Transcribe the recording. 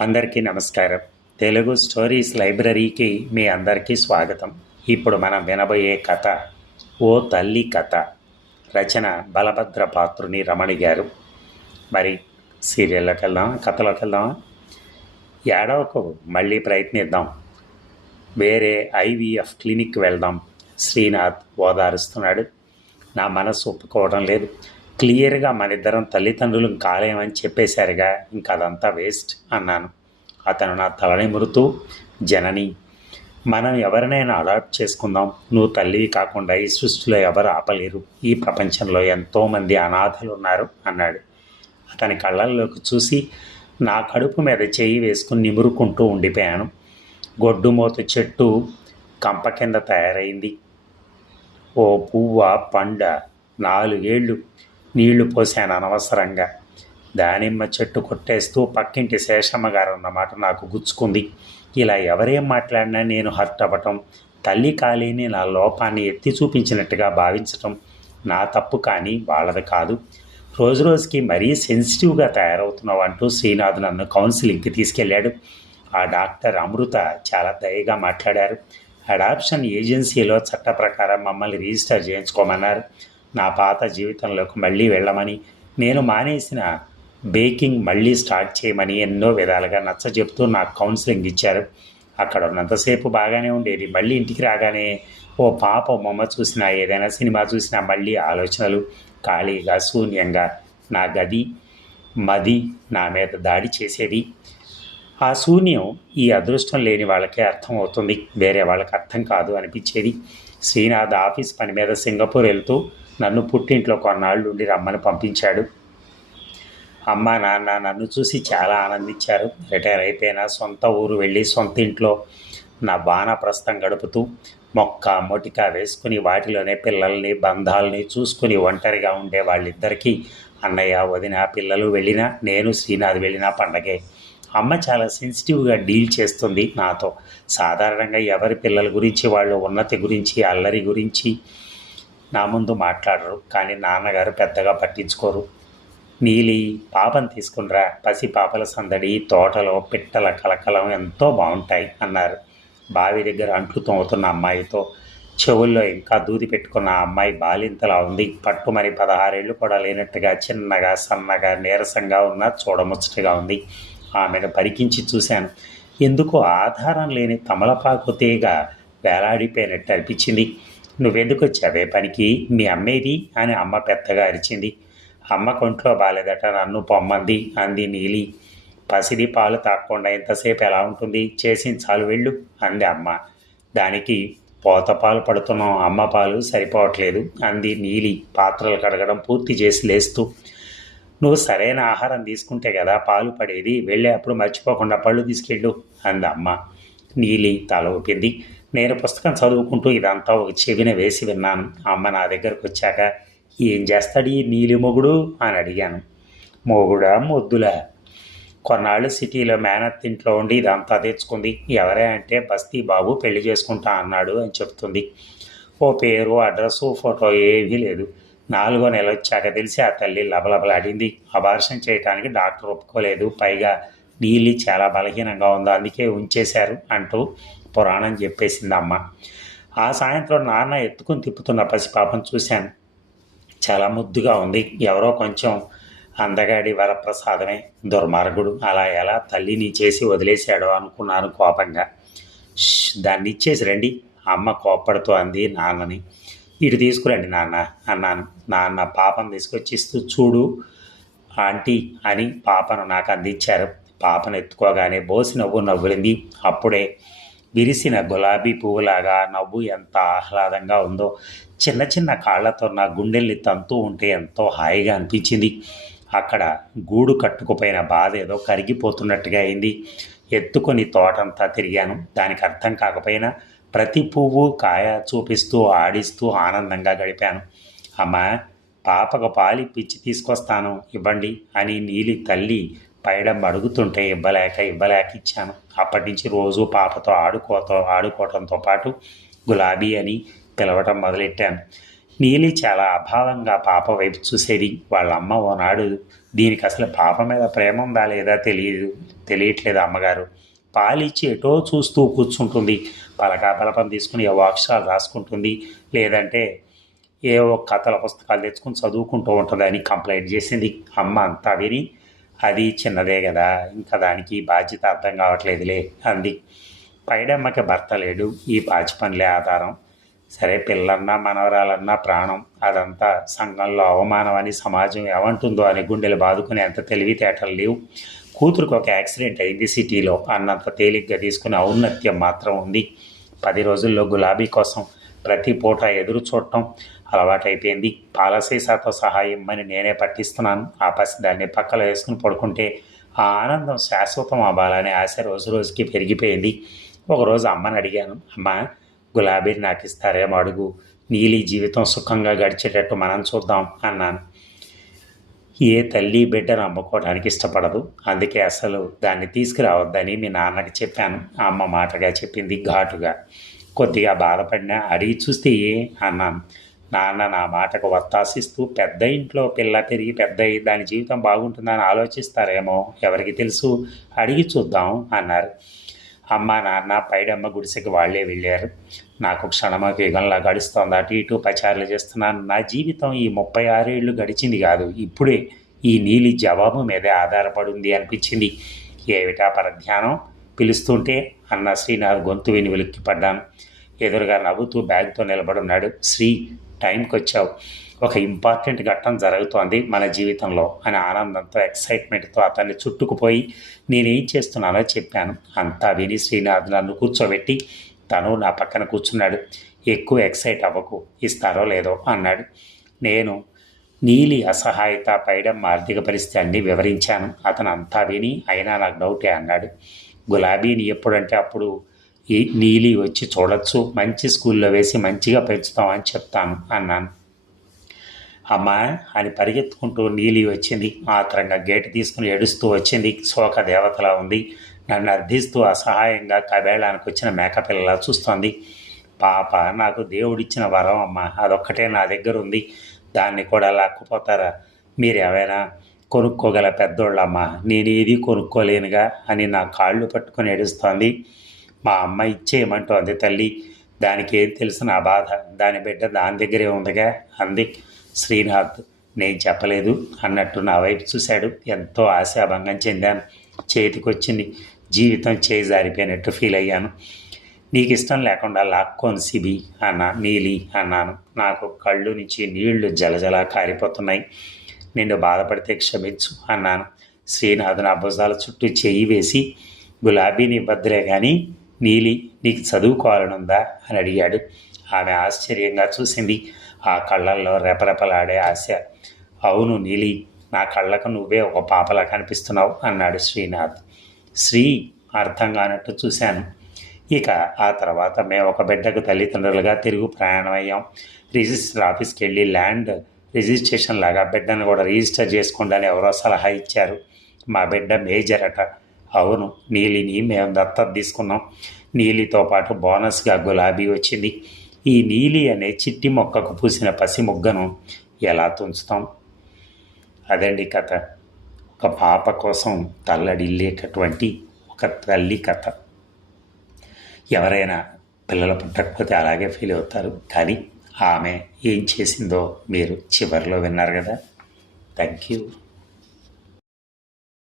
అందరికీ నమస్కారం. తెలుగు స్టోరీస్ లైబ్రరీకి మీ అందరికీ స్వాగతం. ఇప్పుడు మనం వినబోయే కథ ఓ తల్లి కథ. రచన బలభద్ర పాత్రుని రమణి గారు. మరి సీరియల్లోకి వెళ్దాం కథలోకి వెళ్దాం ఏడవకు మళ్ళీ ప్రయత్నిద్దాం. వేరే ఐవీఎఫ్ క్లినిక్ వెళ్దాం. శ్రీనాథ్ ఓదారుస్తున్నాడు. నా మనసు ఒప్పుకోవడం లేదు. క్లియర్గా మన ఇద్దరం తల్లిదండ్రులు కాలేమని చెప్పేశారుగా ఇంకా అదంతా వేస్ట్ అన్నాను. అతను నా తలని మురుతూ జనని మనం ఎవరినైనా అడాప్ట్ చేసుకుందాం. నువ్వు తల్లివి కాకుండా ఈ సృష్టిలో ఎవరు ఆపలేరు. ఈ ప్రపంచంలో ఎంతోమంది అనాథలు ఉన్నారు అన్నాడు. అతని కళ్ళల్లోకి చూసి నా కడుపు మీద చేయి వేసుకుని నిమురుకుంటూ ఉండిపోయాను. గొడ్డుమోత చెట్టు కంప కింద తయారైంది. ఓ పువ్వ పండ నాలుగేళ్ళు నీళ్ళు పోసాను అనవసరంగా. దానిమ్మ చెట్టు కొట్టేస్తూ పక్కింటి శేషమ్మ గారు అన్నమాట నాకు గుచ్చుకుంది. ఇలా ఎవరేం మాట్లాడినా నేను హర్ట్ అవ్వటం తల్లి కాలేని నా లోపాన్ని ఎత్తి చూపించినట్టుగా భావించటం నా తప్పు కానీ వాళ్ళది కాదు. రోజు రోజుకి మరీ సెన్సిటివ్గా తయారవుతున్నావు అంటూ శ్రీనాథ్ నన్ను కౌన్సిలింగ్కి తీసుకెళ్ళాడు. ఆ డాక్టర్ అమృత చాలా దయగా మాట్లాడారు. అడాప్షన్ ఏజెన్సీలో చట్ట ప్రకారం మమ్మల్ని రిజిస్టర్ చేయించుకోమన్నారు. నా పాత జీవితంలోకి మళ్ళీ వెళ్ళమని. నేను మానేసిన బేకింగ్ మళ్ళీ స్టార్ట్ చేయమని ఎన్నో విధాలుగా నచ్చ చెప్తూ నాకు కౌన్సిలింగ్ ఇచ్చారు. అక్కడ ఉన్నంతసేపు బాగానే ఉండేది. మళ్ళీ ఇంటికి రాగానే ఓ పాప బొమ్మ చూసినా ఏదైనా సినిమా చూసినా మళ్ళీ ఆలోచనలు. ఖాళీగా శూన్యంగా నా గది మది నా మీద దాడి చేసేది. ఆ శూన్యం ఈ అదృష్టం లేని వాళ్ళకే అర్థం అవుతుంది వేరే వాళ్ళకి అర్థం కాదు అనిపించేది. శ్రీనాథ్ ఆఫీస్ పని మీద సింగపూర్ వెళ్తూ నన్ను పుట్టింట్లో కొన్నాళ్ళు ఉండి రమ్మని పంపించాడు. అమ్మ నాన్న నన్ను చూసి చాలా ఆనందించారు. రిటైర్ అయిపోయిన సొంత ఊరు వెళ్ళి సొంత ఇంట్లో నా వానప్రస్థం గడుపుతూ మొక్క మొటిక వేసుకుని వాటిలోనే పిల్లల్ని బంధాలని చూసుకుని ఒంటరిగా ఉండే వాళ్ళిద్దరికీ అన్నయ్య వదిన పిల్లలు వెళ్ళినా నేను శ్రీనాథ్ వెళ్ళినా పండగే. అమ్మ చాలా సెన్సిటివ్గా డీల్ చేస్తుంది నాతో. సాధారణంగా ఎవరి పిల్లల గురించి వాళ్ళు ఉన్నతి గురించి అల్లరి గురించి నా ముందు మాట్లాడరు కానీ నాన్నగారు పెద్దగా పట్టించుకోరు. నీలి పాపను తీసుకునిరా పసి పాపల సందడి తోటలో పిట్టల కలకలం ఎంతో బాగుంటాయి అన్నారు. బావి దగ్గర అంట్లు తోముతున్న అమ్మాయితో చెవుల్లో ఇంకా దూది పెట్టుకున్న ఆ అమ్మాయి బాలింతలా ఉంది. పట్టుమని పదహారేళ్ళు కూడా లేనట్టుగా చిన్నగా సన్నగా నీరసంగా ఉన్న చూడముచ్చటగా ఉంది. ఆమెను పరికించి చూశాను. ఎందుకో ఆధారం లేని తమలపాకు తీగ వేలాడిపోయినట్టు అనిపించింది. నువ్వెందుకు వచ్చావే పనికి? మీ అమ్మేది? అని అమ్మ పెద్దగా అరిచింది. అమ్మ కొంట్లో బాలేదట నన్ను పొమ్మంది అంది నీలి. పసిది పాలు తాగకుండా ఎంతసేపు ఎలా ఉంటుంది? చేసింది చాలు వెళ్ళు అంది అమ్మ. దానికి పోత పాలు పడుతున్నాం అమ్మ పాలు సరిపోవట్లేదు అంది నీలి పాత్రలు కడగడం పూర్తి చేసి లేస్తూ. నువ్వు సరైన ఆహారం తీసుకుంటే కదా పాలు పడేది వెళ్ళే అప్పుడు మర్చిపోకుండా పళ్ళు తీసుకెళ్ళు అంది అమ్మ. నీలి తల ఊపింది. నేను పుస్తకం చదువుకుంటూ ఇదంతా ఒక చెవిన వేసి విన్నాను. అమ్మ నా దగ్గరకు వచ్చాక ఏం చేస్తాడు ఈ నీలి మొగుడు? అని అడిగాను. మొగుడా మొద్దులా. కొన్నాళ్ళు సిటీలో మేనత్ ఇంట్లో ఉండి ఇదంతా తెచ్చుకుంది ఎవరే అంటే బస్తీ బాబు పెళ్ళి చేసుకుంటా అన్నాడు అని చెప్తుంది. ఓ పేరు అడ్రస్సు ఫోటో ఏమీ లేదు. నాలుగో నెల వచ్చాక తెలిసి ఆ తల్లి లబలబలాడింది. అబార్షన్ చేయడానికి డాక్టర్ ఒప్పుకోలేదు. పైగా నీళ్ళు చాలా బలహీనంగా ఉందో. అందుకే ఉంచేశారు అంటూ పురాణం చెప్పేసింది అమ్మ. ఆ సాయంత్రం నాన్న ఎత్తుకుని తిప్పుతున్న పసిపాపం చూశాను. చాలా ముద్దుగా ఉంది. ఎవరో కొంచెం అందగాడి వరప్రసాదమే. దుర్మార్గుడు. అలా ఎలా తల్లిని చేసి వదిలేశాడో అనుకున్నాను కోపంగా. దాన్ని ఇచ్చేసి రండి. అమ్మ కోప్పడుతూ అంది నాన్నని. ఇటు తీసుకురండి నాన్న అన్నాను. నాన్న పాపను తీసుకొచ్చిస్తూ చూడు ఆంటీ అని పాపను నాకు అందించారు. పాపను ఎత్తుకోగానే బోసి నవ్వు నవ్వులింది అప్పుడే విరిసిన గులాబీ పువ్వులాగా నవ్వు ఎంత ఆహ్లాదంగా ఉందో. చిన్న చిన్న కాళ్ళతో నా గుండెల్ని తంతూ ఉంటే ఎంతో హాయిగా అనిపించింది. అక్కడ గూడు కట్టుకుపోయిన బాధ ఏదో కరిగిపోతున్నట్టుగా అయింది. ఎత్తుకొని తోటంతా తిరిగాను. దానికి అర్థం కాకపోయినా ప్రతి పువ్వు కాయ చూపిస్తూ ఆడిస్తూ ఆనందంగా గడిపాను. అమ్మా పాపకు పాలి పిచ్చి తీసుకొస్తాను ఇవ్వండి అని నీలి తల్లి పైడం అడుగుతుంటే ఇవ్వలేక ఇవ్వలేక ఇచ్చాను. అప్పటి నుంచి రోజు పాపతో ఆడుకోతో ఆడుకోవటంతో పాటు గులాబీ అని పిలవటం మొదలెట్టాను. నీలి చాలా అభావంగా పాప వైపు చూసేది. వాళ్ళ అమ్మ ఓనాడు దీనికి అసలు పాప మీద ప్రేమ ఉందా లేదా తెలియదు తెలియట్లేదు అమ్మగారు. పాలిచ్చి ఎటో చూస్తూ కూర్చుంటుంది. పలకా పలపం తీసుకుని ఏవో అక్షరాలు రాసుకుంటుంది. లేదంటే ఏవో కథల పుస్తకాలు తెచ్చుకుని చదువుకుంటూ ఉంటుందని కంప్లైంట్ చేసింది. అమ్మ అంతా విని అది చిన్నదే కదా ఇంకా దానికి బాధ్యత అర్థం కావట్లేదులే అంది. పైడమ్మకి భర్త లేడు ఈ పాచి పనులే ఆధారం. సరే పిల్లన్నా మనవరాలన్నా ప్రాణం. అదంతా సంఘంలో అవమానం అని సమాజం ఏమంటుందో అని గుండెలు బాదుకుని ఎంత తెలివితేటలు లేవు. కూతురుకు ఒక యాక్సిడెంట్ అయింది సిటీలో. అన్నంత తేలిగ్గా తీసుకుని ఔన్నత్యం మాత్రం ఉంది. పది రోజుల్లో గులాబీ కోసం ప్రతి పూట ఎదురు చూడటం అలవాటైపోయింది. పాలసీసాతో సహాయం అని నేనే పట్టిస్తున్నాను. ఆ పసి దాన్ని పక్కలో వేసుకుని పడుకుంటే ఆ ఆనందం శాశ్వతం అవ్వాలనే ఆశ రోజు రోజుకి పెరిగిపోయింది. ఒకరోజు అమ్మని అడిగాను అమ్మ గులాబీని నాకు ఇస్తారేమో అడుగు. నీలి జీవితం సుఖంగా గడిచేటట్టు మనం చూద్దాం అన్నాను. ఏ తల్లి బిడ్డను అమ్ముకోవడానికి ఇష్టపడదు. అందుకే అసలు దాన్ని తీసుకురావద్దని మీ నాన్నకి చెప్పాను. అమ్మ మాటగా చెప్పింది ఘాటుగా. కొద్దిగా బాధపడినా అడిగి చూస్తే ఏ అన్నాను నాన్న నా మాటకు వత్తాసిస్తూ పెద్ద ఇంట్లో పిల్ల పెరిగి పెద్ద దాని జీవితం బాగుంటుందని ఆలోచిస్తారేమో ఎవరికి తెలుసు? అడిగి చూద్దాం అన్నారు. అమ్మ నాన్న పైడమ్మ గుడిసెకి వాళ్ళే వెళ్ళారు. నాకు క్షణమకు యుగంలా గడుస్తోంది. అటు ఇటు పచారులు చేస్తున్నాను. నా జీవితం ఈ ముప్పై ఆరేళ్ళు గడిచింది కాదు. ఇప్పుడే ఈ నీలి జవాబు మీదే ఆధారపడింది అనిపించింది. ఏమిటా పరధ్యానం? పిలుస్తుంటే అన్న శ్రీనాథ్ గొంతు విని వెలిక్కి పడ్డాను ఎదురుగా నవ్వుతూ బ్యాగ్తో నిలబడున్నాడు శ్రీ టైంకి వచ్చావు ఒక ఇంపార్టెంట్ ఘట్టం జరుగుతోంది మన జీవితంలో అని ఆనందంతో ఎక్సైట్మెంట్తో అతన్ని చుట్టుకుపోయి నేనేం చేస్తున్నానో చెప్పాను. అంతా విని శ్రీనాథ్ నన్ను కూర్చోబెట్టి తను నా పక్కన కూర్చున్నాడు. ఎక్కువ ఎక్సైట్ అవ్వకు ఇస్తారో లేదో అన్నాడు. నేను నీలి అసహాయత పైడం ఆర్థిక పరిస్థితి అన్ని వివరించాను. అతను అంతా విని అయినా నాకు డౌటే అన్నాడు. గులాబీని ఎప్పుడంటే అప్పుడు ఈ నీలి వచ్చి చూడొచ్చు. మంచి స్కూల్లో వేసి మంచిగా పెంచుతామని చెప్తాను అన్నాను. అమ్మా అని పరిగెత్తుకుంటూ నీలి వచ్చింది. ఆత్రంగా గేటు తీసుకుని ఏడుస్తూ వచ్చింది. శోక దేవతలా ఉంది. నన్ను అర్థిస్తూ అసహాయంగా కబేళానికి వచ్చిన మేకపిల్లలా చూస్తోంది. పాప నాకు దేవుడిచ్చిన వరం అమ్మ. అదొక్కటే నా దగ్గర ఉంది దాన్ని కూడా లాక్కుపోతారా? మీరు ఏమైనా కొనుక్కోగల పెద్దోళ్ళమ్మా. నేను ఏది కొనుక్కోలేనుగా అని నా కాళ్ళు పట్టుకొని ఏడుస్తోంది. మా అమ్మ ఇచ్చేయమంటోంది తల్లి. దానికి ఏం తెలుసు నా బాధ. దాని బిడ్డ దాని దగ్గరే ఉందిగా అంది. శ్రీనాథ్ నేను చెప్పలేదు అన్నట్టు నా వైపు చూశాడు. ఎంతో ఆశాభంగం చెందాను. చేతికొచ్చింది. జీవితం చేయి జారిపోయినట్టు ఫీల్ అయ్యాను. నీకు ఇష్టం లేకుండా లాక్కోను సిబి అన్నా. నీలి అన్నాను. నాకు కళ్ళు నుంచి నీళ్ళు జలజలా కారిపోతున్నాయి. నిన్ను బాధపడితే క్షమించు అన్నాను. శ్రీనాథ్ నా భుజాల చుట్టూ చెయ్యి వేసి గులాబీని భద్రే కానీ నీలి నీకు చదువుకోవాలనుందా అని అడిగాడు. ఆమె ఆశ్చర్యంగా చూసింది. ఆ కళ్ళల్లో రెపరెపలాడే ఆశ. అవును నీలి నా కళ్ళకు నువ్వే ఒక పాపలా కనిపిస్తున్నావు అన్నాడు శ్రీనాథ్. శ్రీ అర్థం కానట్టు చూశాను. ఇక ఆ తర్వాత మేము ఒక బిడ్డకు తల్లిదండ్రులుగా తిరుగు ప్రయాణం అయ్యాం రిజిస్టర్ ఆఫీస్కి వెళ్ళి ల్యాండ్ రిజిస్ట్రేషన్ లాగా బిడ్డను కూడా రిజిస్టర్ చేసుకోండి అని ఎవరో సలహా ఇచ్చారు. మా బిడ్డ మేజర్ అట. అవును నీలిని మేము దత్తత తీసుకున్నాం. నీలితో పాటు బోనస్గా గులాబీ వచ్చింది. ఈ నీలి అనే చిట్టి మొక్కకు పూసిన పసి ముగ్గను ఎలా తుంచుతాం? అదండి కథ. ఒక పాప కోసం తల్లడిల్లేటటువంటి ఒక తల్లి కథ. ఎవరైనా పిల్లలు పుట్టకపోతే అలాగే ఫీల్ అవుతారు. కానీ ఆమె ఏం చేసిందో మీరు చివరిలో విన్నారు కదా. Thank you